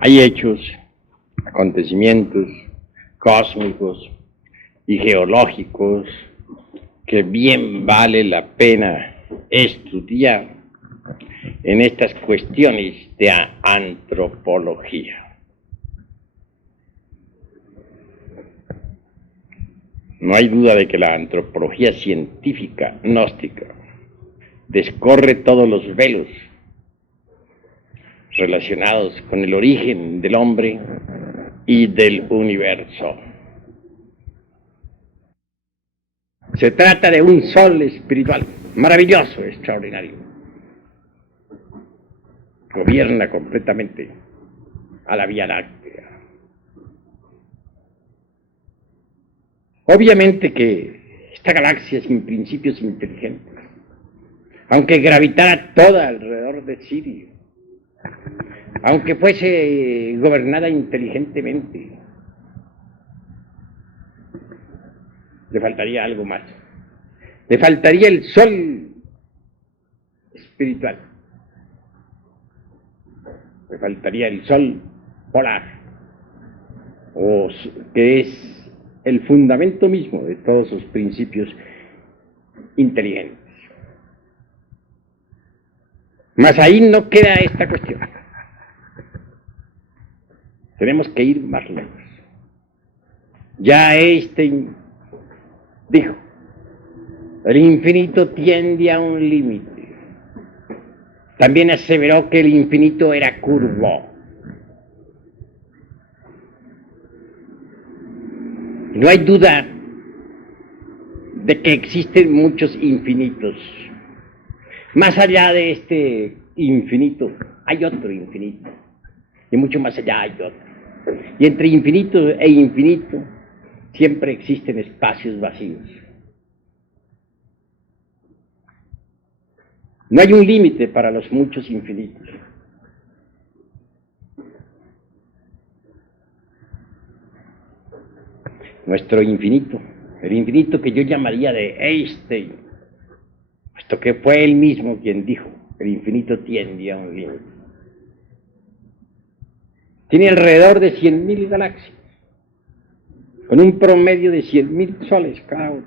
Hay hechos, acontecimientos cósmicos y geológicos que bien vale la pena estudiar en estas cuestiones de antropología. No hay duda de que la antropología científica gnóstica descorre todos los velos relacionados con el origen del hombre y del universo. Se trata de un sol espiritual maravilloso, extraordinario. Gobierna completamente a la Vía Láctea. Obviamente que esta galaxia sin principios inteligentes, aunque gravitara toda alrededor de Sirio, aunque fuese gobernada inteligentemente, le faltaría algo más. Le faltaría el sol espiritual. Le faltaría el sol polar, o que es el fundamento mismo de todos sus principios inteligentes. Mas ahí no queda esta cuestión. Tenemos que ir más lejos. Ya Einstein dijo, el infinito tiende a un límite. También aseveró que el infinito era curvo. No hay duda de que existen muchos infinitos. Más allá de este infinito hay otro infinito. Y mucho más allá hay otro. Y entre infinito e infinito siempre existen espacios vacíos. No hay un límite para los muchos infinitos. Nuestro infinito, el infinito que yo llamaría de Einstein, puesto que fue él mismo quien dijo, el infinito tiende a un límite. Tiene alrededor de 100.000 galaxias, con un promedio de 100.000 soles cada uno,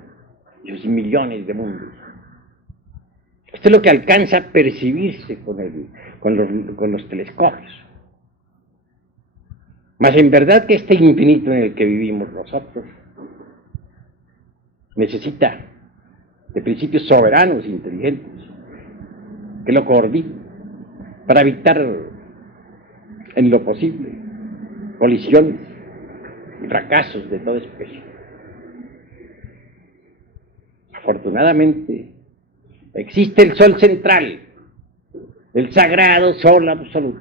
y sus millones de mundos. Esto es lo que alcanza a percibirse con los telescopios. Mas en verdad que este infinito en el que vivimos nosotros necesita de principios soberanos, inteligentes, que lo coordinen para evitar en lo posible colisiones y fracasos de toda especie. Afortunadamente, existe el sol central, el sagrado sol absoluto.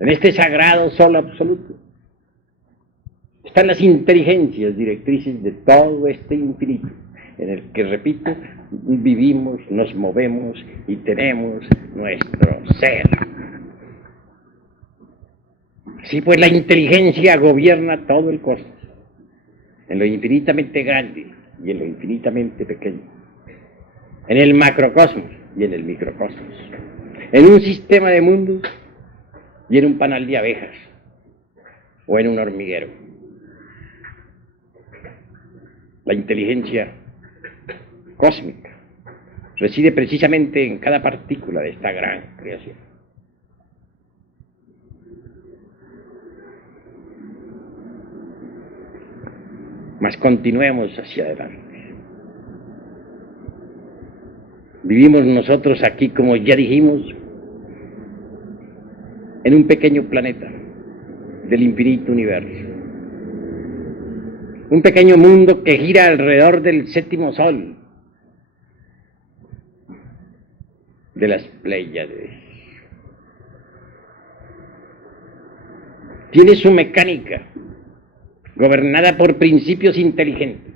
En este sagrado sol absoluto están las inteligencias directrices de todo este infinito, en el que, repito, vivimos, nos movemos y tenemos nuestro ser. Sí, pues la inteligencia gobierna todo el cosmos, en lo infinitamente grande y en lo infinitamente pequeño, en el macrocosmos y en el microcosmos, en un sistema de mundos y en un panal de abejas o en un hormiguero. La inteligencia cósmica reside precisamente en cada partícula de esta gran creación. Mas continuemos hacia adelante. Vivimos nosotros aquí, como ya dijimos, en un pequeño planeta del infinito universo. Un pequeño mundo que gira alrededor del séptimo sol de las Pléyades. Tiene su mecánica, gobernada por principios inteligentes.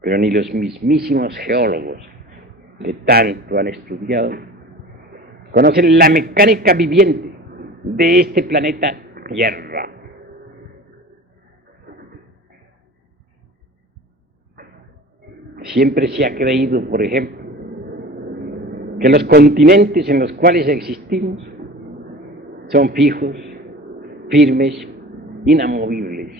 Pero ni los mismísimos geólogos que tanto han estudiado conocen la mecánica viviente de este planeta Tierra. Siempre se ha creído, por ejemplo, que los continentes en los cuales existimos son fijos, firmes, inamovibles.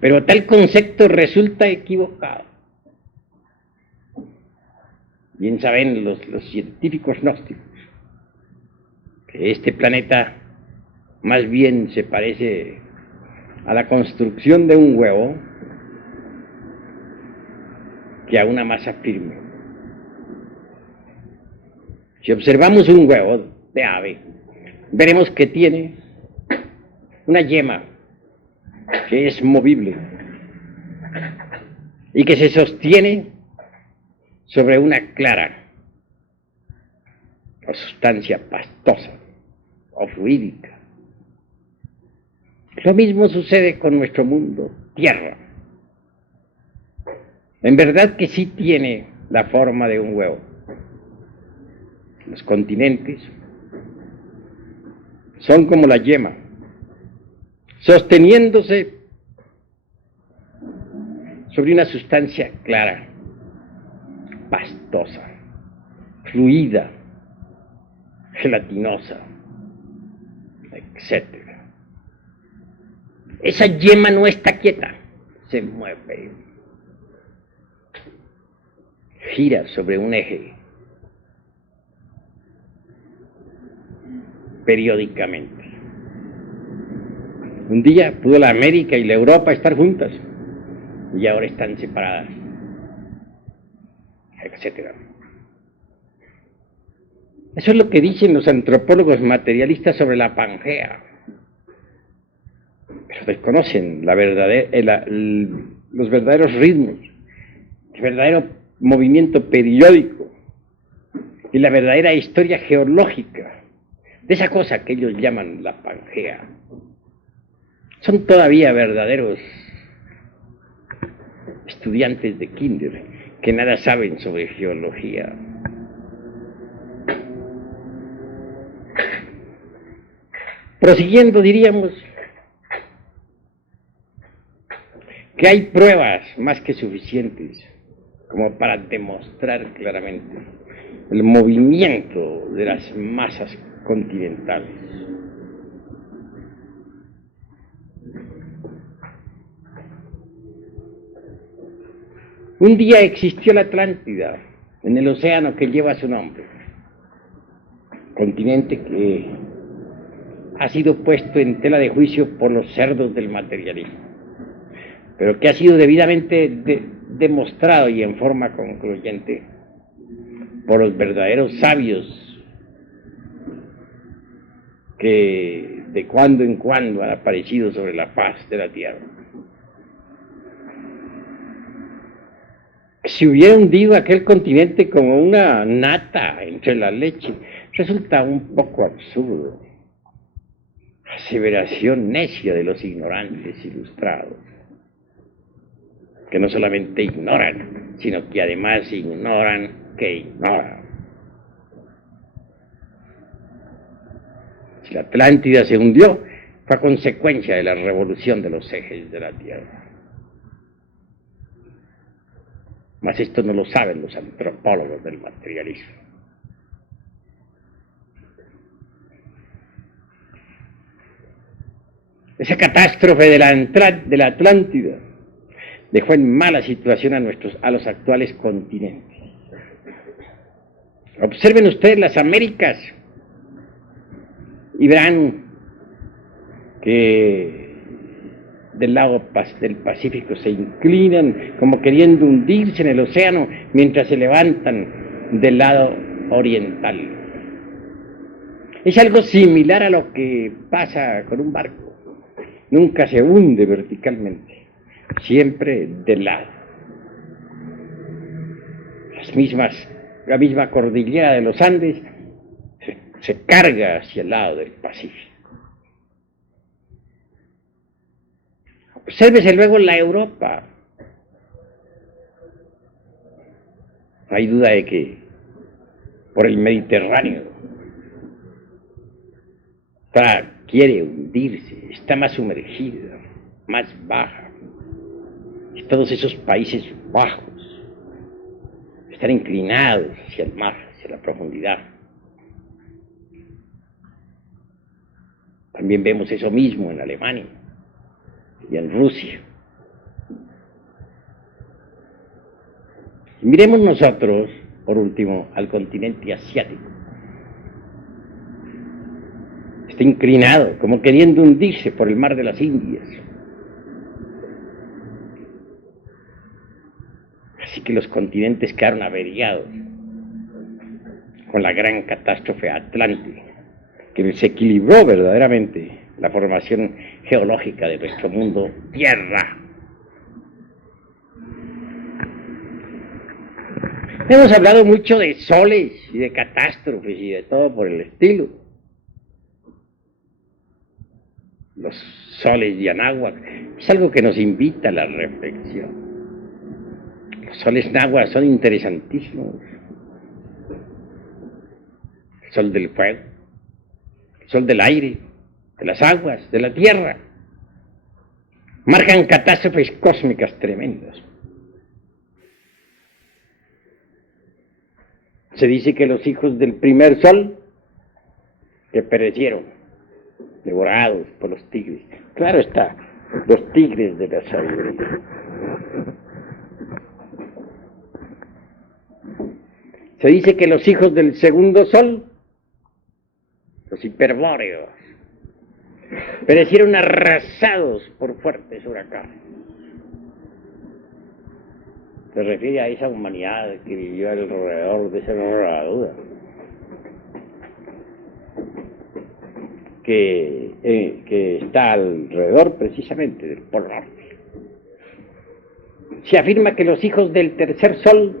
Pero tal concepto resulta equivocado. Bien saben los científicos gnósticos que este planeta más bien se parece a la construcción de un huevo que a una masa firme. Si observamos un huevo de ave, veremos que tiene una yema que es movible y que se sostiene sobre una clara o sustancia pastosa o fluídica. Lo mismo sucede con nuestro mundo, Tierra. En verdad que sí tiene la forma de un huevo. Los continentes son como la yema, sosteniéndose sobre una sustancia clara, pastosa, fluida, gelatinosa, etc. Esa yema no está quieta, se mueve, gira sobre un eje periódicamente. Un día pudo la América y la Europa estar juntas y ahora están separadas, etc. Eso es lo que dicen los antropólogos materialistas sobre la Pangea, pero desconocen los verdaderos ritmos, el verdadero movimiento periódico y la verdadera historia geológica de esa cosa que ellos llaman la Pangea. Son todavía verdaderos estudiantes de kinder que nada saben sobre geología. Prosiguiendo, diríamos que hay pruebas más que suficientes como para demostrar claramente el movimiento de las masas continentales. Un día existió la Atlántida en el océano que lleva su nombre, continente que ha sido puesto en tela de juicio por los cerdos del materialismo, pero que ha sido debidamente demostrado y en forma concluyente por los verdaderos sabios que de cuando en cuando han aparecido sobre la faz de la tierra. Si hubiera hundido aquel continente como una nata entre la leche, resulta un poco absurdo. Aseveración necia de los ignorantes ilustrados, que no solamente ignoran, sino que además ignoran que ignoran. Si la Atlántida se hundió, fue a consecuencia de la revolución de los ejes de la Tierra. Mas esto no lo saben los antropólogos del materialismo. Esa catástrofe de la Atlántida dejó en mala situación a los actuales continentes. Observen ustedes las Américas y verán que del lado del Pacífico se inclinan como queriendo hundirse en el océano mientras se levantan del lado oriental. Es algo similar a lo que pasa con un barco. Nunca se hunde verticalmente, siempre de lado. La misma cordillera de los Andes se carga hacia el lado del Pacífico. Obsérvese luego la Europa. No hay duda de que por el Mediterráneo quiere hundirse, está más sumergida, más baja. Y todos esos Países Bajos están inclinados hacia el mar, hacia la profundidad. También vemos eso mismo en Alemania y en Rusia. Y miremos nosotros, por último, al continente asiático. Está inclinado, como queriendo hundirse por el mar de las Indias. Así que los continentes quedaron averiados con la gran catástrofe atlántica, que desequilibró verdaderamente la formación geológica de nuestro mundo Tierra. Hemos hablado mucho de soles y de catástrofes y de todo por el estilo. Los soles de Anáhuac es algo que nos invita a la reflexión. Los soles náhuatl son interesantísimos. El sol del fuego, el sol del aire, de las aguas, de la tierra. Marcan catástrofes cósmicas tremendas. Se dice que los hijos del primer sol que perecieron, devorados por los tigres. Claro está, los tigres de la sabiduría. Se dice que los hijos del segundo sol, los hiperbóreos, perecieron arrasados por fuertes huracanes. Se refiere a esa humanidad que vivió alrededor de esa herradura, que está alrededor precisamente del Polo Norte. Se afirma que los hijos del tercer sol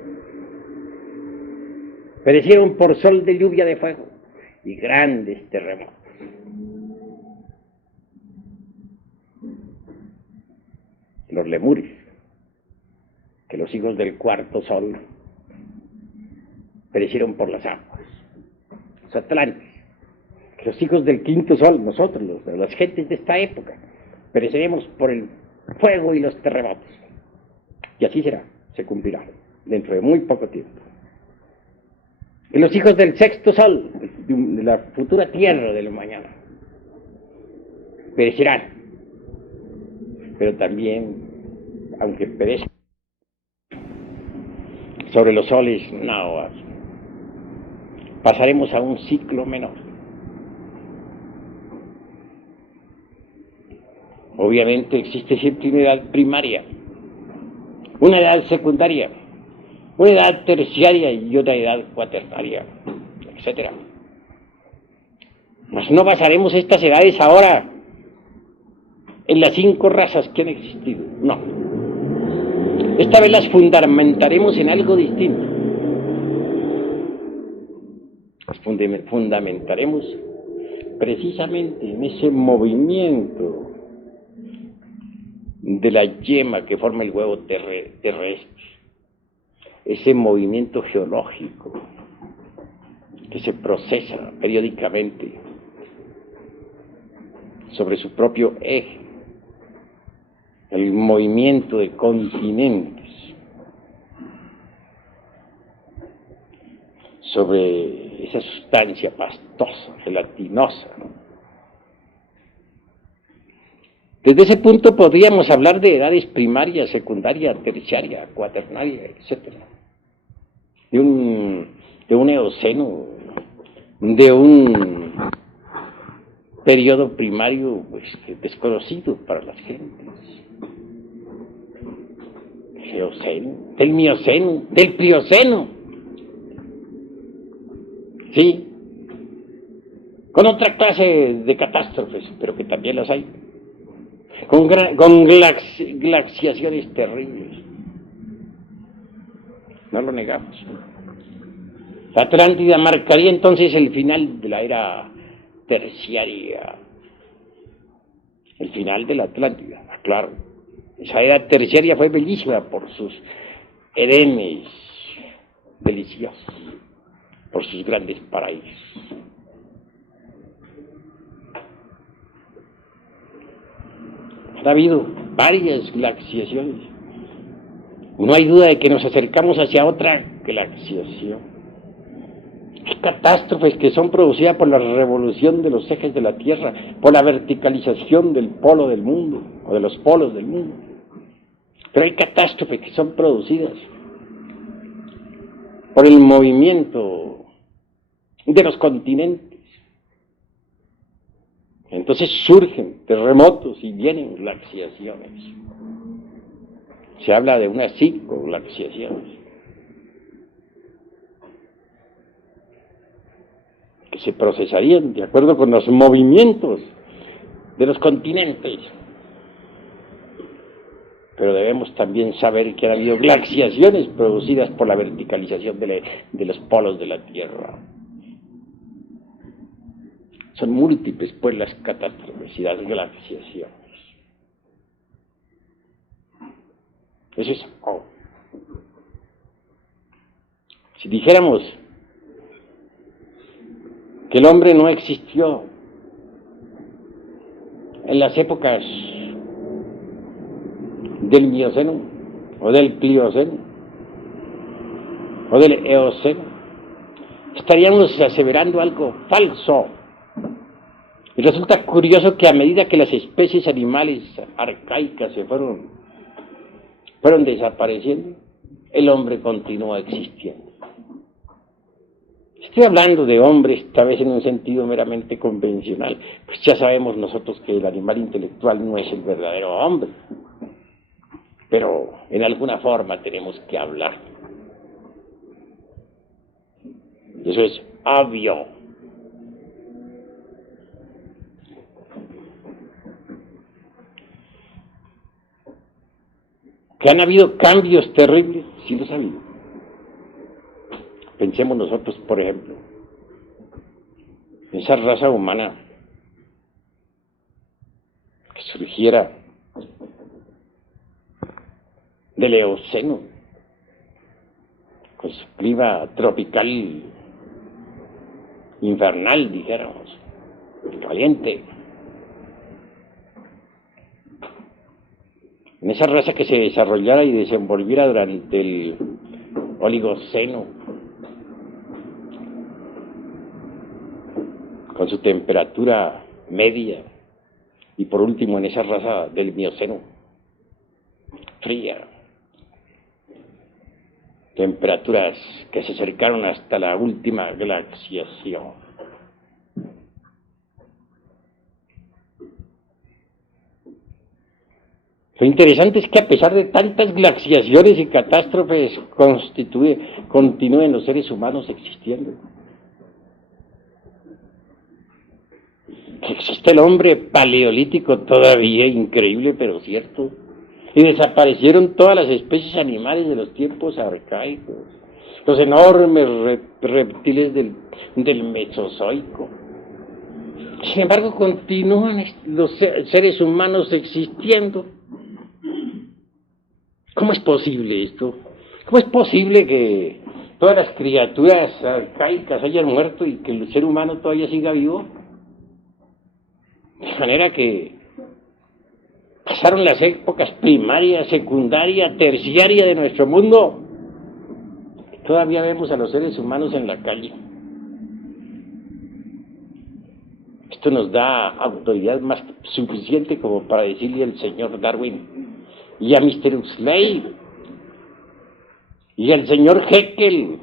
perecieron por sol de lluvia de fuego y grandes terremotos. Los lemures, que los hijos del cuarto sol perecieron por las aguas. Los atlantes, que los hijos del quinto sol, nosotros, las gentes de esta época, pereceremos por el fuego y los terremotos. Y así será, se cumplirá, dentro de muy poco tiempo. Y los hijos del sexto sol, de la futura tierra de la mañana, perecerán. Pero también, aunque perezcan sobre los soles náhuatl, pasaremos a un ciclo menor. Obviamente existe siempre una edad primaria, una edad secundaria, una edad terciaria y una edad cuaternaria, etc. Mas no basaremos estas edades ahora en las 5 razas que han existido, no. Esta vez las fundamentaremos en algo distinto. Las fundamentaremos precisamente en ese movimiento de la yema que forma el huevo terrestre, ese movimiento geológico que se procesa periódicamente sobre su propio eje, el movimiento de continentes sobre esa sustancia pastosa, gelatinosa, ¿no? Desde ese punto podríamos hablar de edades primaria, secundaria, terciaria, cuaternaria, etc. De un eoceno, de un periodo primario pues, desconocido para las gentes. El eoceno, del mioceno, del plioceno. Sí, con otra clase de catástrofes, pero que también las hay. Con glaciaciones terribles. No lo negamos. La Atlántida marcaría entonces el final de la era terciaria. El final de la Atlántida, claro. Esa era terciaria fue bellísima por sus edenes deliciosos, por sus grandes paraísos. Ha habido varias glaciaciones. No hay duda de que nos acercamos hacia otra glaciación. Hay catástrofes que son producidas por la revolución de los ejes de la Tierra, por la verticalización del polo del mundo, o de los polos del mundo. Pero hay catástrofes que son producidas por el movimiento de los continentes. Entonces surgen terremotos y vienen glaciaciones. Se habla de unas 5 glaciaciones que se procesarían de acuerdo con los movimientos de los continentes. Pero debemos también saber que ha habido glaciaciones producidas por la verticalización de los polos de la Tierra. Son múltiples, pues, las catástrofes y las glaciaciones. Eso es oh. Si dijéramos que el hombre no existió en las épocas del Mioceno, o del Plioceno, o del Eoceno, estaríamos aseverando algo falso. Y resulta curioso que a medida que las especies animales arcaicas se fueron desapareciendo, el hombre continúa existiendo. Estoy hablando de hombre, esta vez en un sentido meramente convencional, pues ya sabemos nosotros que el animal intelectual no es el verdadero hombre, pero en alguna forma tenemos que hablar. Eso es obvio. ¿Que han habido cambios terribles? Sí los ha habido. Pensemos nosotros, por ejemplo, en esa raza humana que surgiera del Eoceno, con su clima tropical infernal, dijéramos, caliente. En esa raza que se desarrollara y desenvolviera durante el Oligoceno, con su temperatura media, y por último en esa raza del Mioceno, fría, temperaturas que se acercaron hasta la última glaciación. Lo interesante es que a pesar de tantas glaciaciones y catástrofes continúen los seres humanos existiendo. Que existe el hombre paleolítico todavía, increíble pero cierto. Y desaparecieron todas las especies animales de los tiempos arcaicos, los enormes reptiles del Mesozoico. Sin embargo, continúan los seres humanos existiendo. ¿Cómo es posible esto? ¿Cómo es posible que todas las criaturas arcaicas hayan muerto y que el ser humano todavía siga vivo? De manera que pasaron las épocas primaria, secundaria, terciaria de nuestro mundo. Todavía vemos a los seres humanos en la calle. Esto nos da autoridad más suficiente como para decirle al señor Darwin y a Mr. Huxley y al señor Haeckel,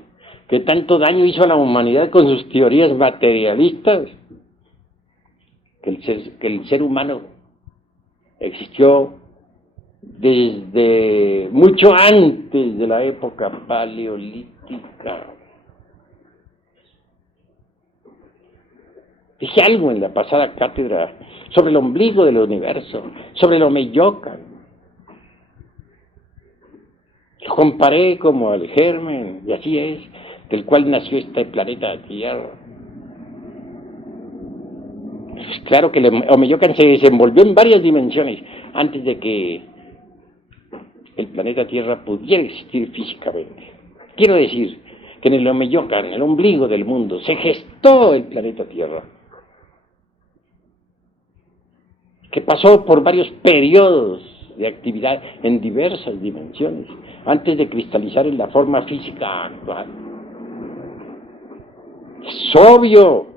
que tanto daño hizo a la humanidad con sus teorías materialistas, que el ser humano existió desde mucho antes de la época paleolítica. Dije algo en la pasada cátedra sobre el ombligo del universo, sobre el Omeyocan. Lo comparé como al germen, y así es, del cual nació este planeta Tierra. Pues claro que el Omeyocan se desenvolvió en varias dimensiones antes de que el planeta Tierra pudiera existir físicamente. Quiero decir que en el Omeyocan, el ombligo del mundo, se gestó el planeta Tierra, que pasó por varios periodos de actividad en diversas dimensiones, antes de cristalizar en la forma física actual. Es obvio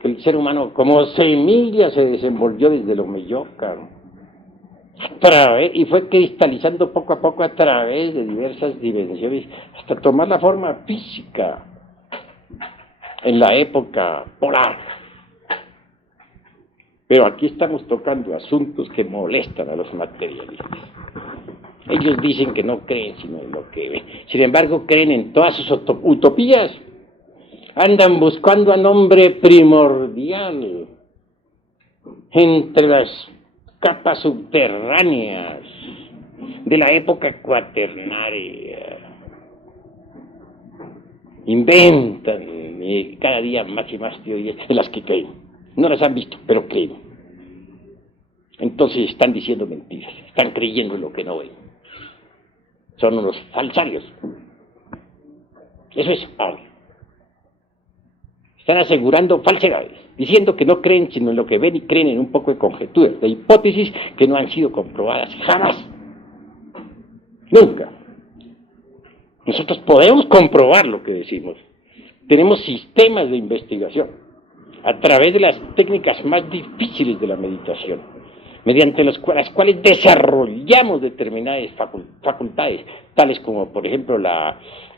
que el ser humano, como semilla, se desenvolvió desde lo Meyoca, ¿no? Y fue cristalizando poco a poco a través de diversas dimensiones, hasta tomar la forma física en la época polar. Pero aquí estamos tocando asuntos que molestan a los materialistas. Ellos dicen que no creen sino en lo que ven. Sin embargo, creen en todas sus utopías. Andan buscando al hombre primordial entre las capas subterráneas de la época cuaternaria. Inventan y cada día más y más teorías de las que creen. No las han visto, pero creen. Entonces están diciendo mentiras, están creyendo en lo que no ven. Son unos falsarios. Eso es obvio. Están asegurando falsedades, diciendo que no creen sino en lo que ven y creen en un poco de conjeturas, de hipótesis que no han sido comprobadas jamás. Nunca. Nosotros podemos comprobar lo que decimos. Tenemos sistemas de investigación a través de las técnicas más difíciles de la meditación, mediante las cuales desarrollamos determinadas facultades, tales como, por ejemplo,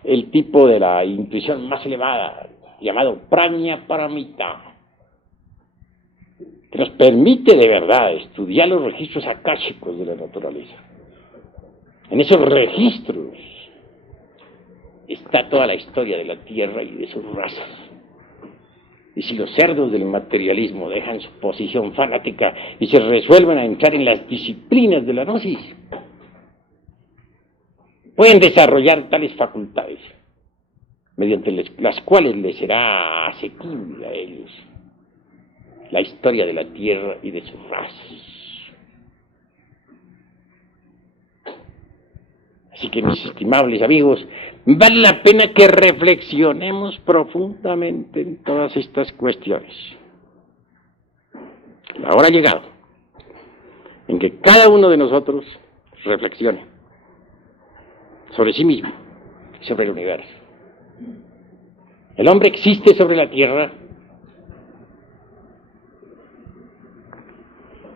el tipo de la intuición más elevada, llamado Prajna Paramita, que nos permite de verdad estudiar los registros akáshicos de la naturaleza. En esos registros está toda la historia de la Tierra y de sus razas. Y si los cerdos del materialismo dejan su posición fanática y se resuelven a entrar en las disciplinas de la gnosis, pueden desarrollar tales facultades, mediante las cuales les será asequible a ellos la historia de la Tierra y de sus razas. Así que, mis estimables amigos, vale la pena que reflexionemos profundamente en todas estas cuestiones. La hora ha llegado en que cada uno de nosotros reflexione sobre sí mismo y sobre el universo. El hombre existe sobre la Tierra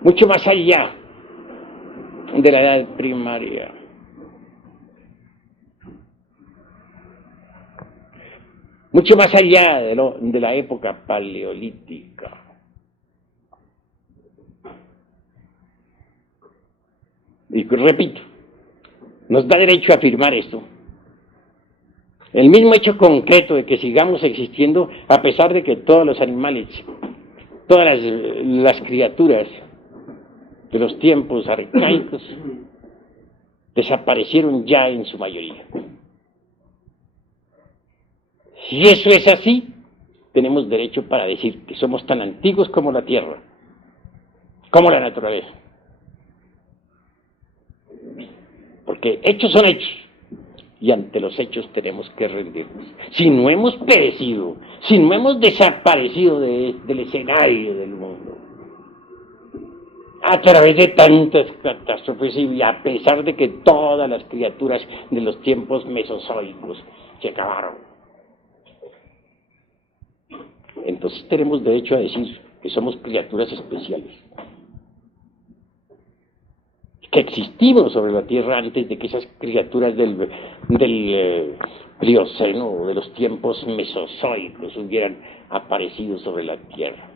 mucho más allá de la edad primaria. Mucho más allá de la época paleolítica. Y repito, nos da derecho a afirmar esto. El mismo hecho concreto de que sigamos existiendo a pesar de que todos los animales, todas las criaturas de los tiempos arcaicos desaparecieron ya en su mayoría. Si eso es así, tenemos derecho para decir que somos tan antiguos como la Tierra, como la naturaleza. Porque hechos son hechos, y ante los hechos tenemos que rendirnos. Si no hemos perecido, si no hemos desaparecido del escenario del mundo, a través de tantas catástrofes y a pesar de que todas las criaturas de los tiempos mesozoicos se acabaron, entonces tenemos derecho a decir que somos criaturas especiales, que existimos sobre la Tierra antes de que esas criaturas del Plioceno o de los tiempos mesozoicos hubieran aparecido sobre la Tierra.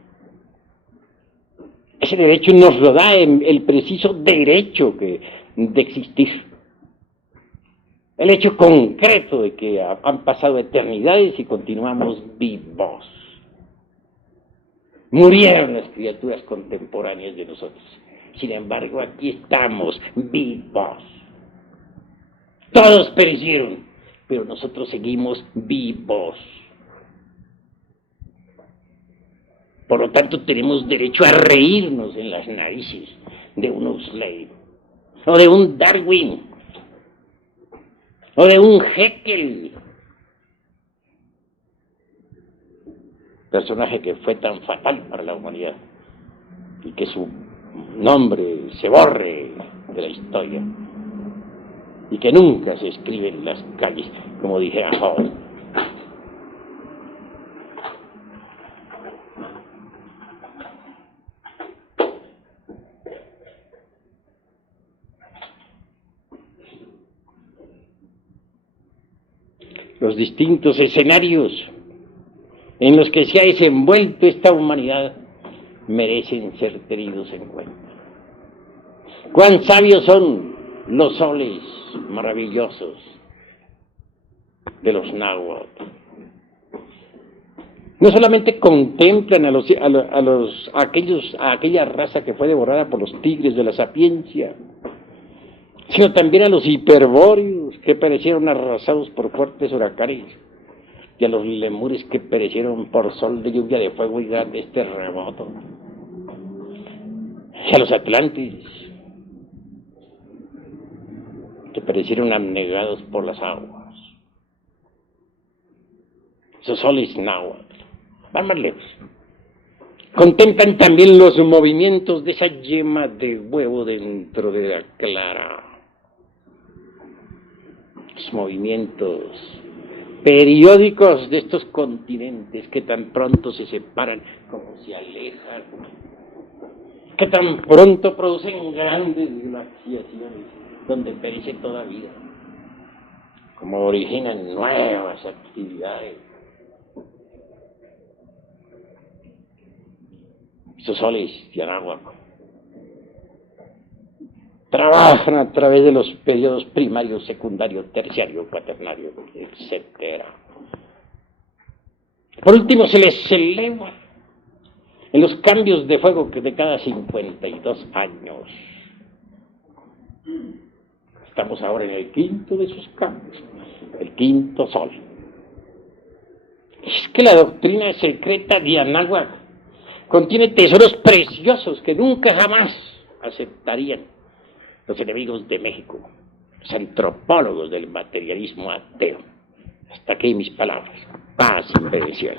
Ese derecho nos lo da el preciso derecho de existir. El hecho concreto de que han pasado eternidades y continuamos vivos. Murieron las criaturas contemporáneas de nosotros. Sin embargo, aquí estamos vivos. Todos perecieron, pero nosotros seguimos vivos. Por lo tanto, tenemos derecho a reírnos en las narices de un Huxley, o de un Darwin, o de un Haeckel, personaje que fue tan fatal para la humanidad, y que su nombre se borre de la historia y que nunca se escribe en las calles, como dijera Hall. Los distintos escenarios en los que se ha desenvuelto esta humanidad merecen ser tenidos en cuenta. Cuán sabios son los soles maravillosos de los náhuatl. No solamente contemplan a aquella raza que fue devorada por los tigres de la sapiencia, sino también a los hiperbóreos que perecieron arrasados por fuertes huracanes, y a los lemures que perecieron por sol de lluvia de fuego y grandes terremotos, y a los atlantes que perecieron abnegados por las aguas. Esos soles náhuatl van más lejos. Contemplan también los movimientos de esa yema de huevo dentro de la clara. Los movimientos periódicos de estos continentes que tan pronto se separan como se alejan, que tan pronto producen grandes glaciaciones donde perece toda vida, como originan nuevas actividades. Esos soles de Anáhuac trabajan a través de los periodos primario, secundario, terciario, cuaternario, etc. Por último, se les eleva en los cambios de fuego que de cada 52 años. Estamos ahora en el quinto de esos cambios, el quinto sol. Es que la doctrina secreta de Anáhuac contiene tesoros preciosos que nunca jamás aceptarían los enemigos de México, los antropólogos del materialismo ateo. Hasta aquí mis palabras. Paz y bendición.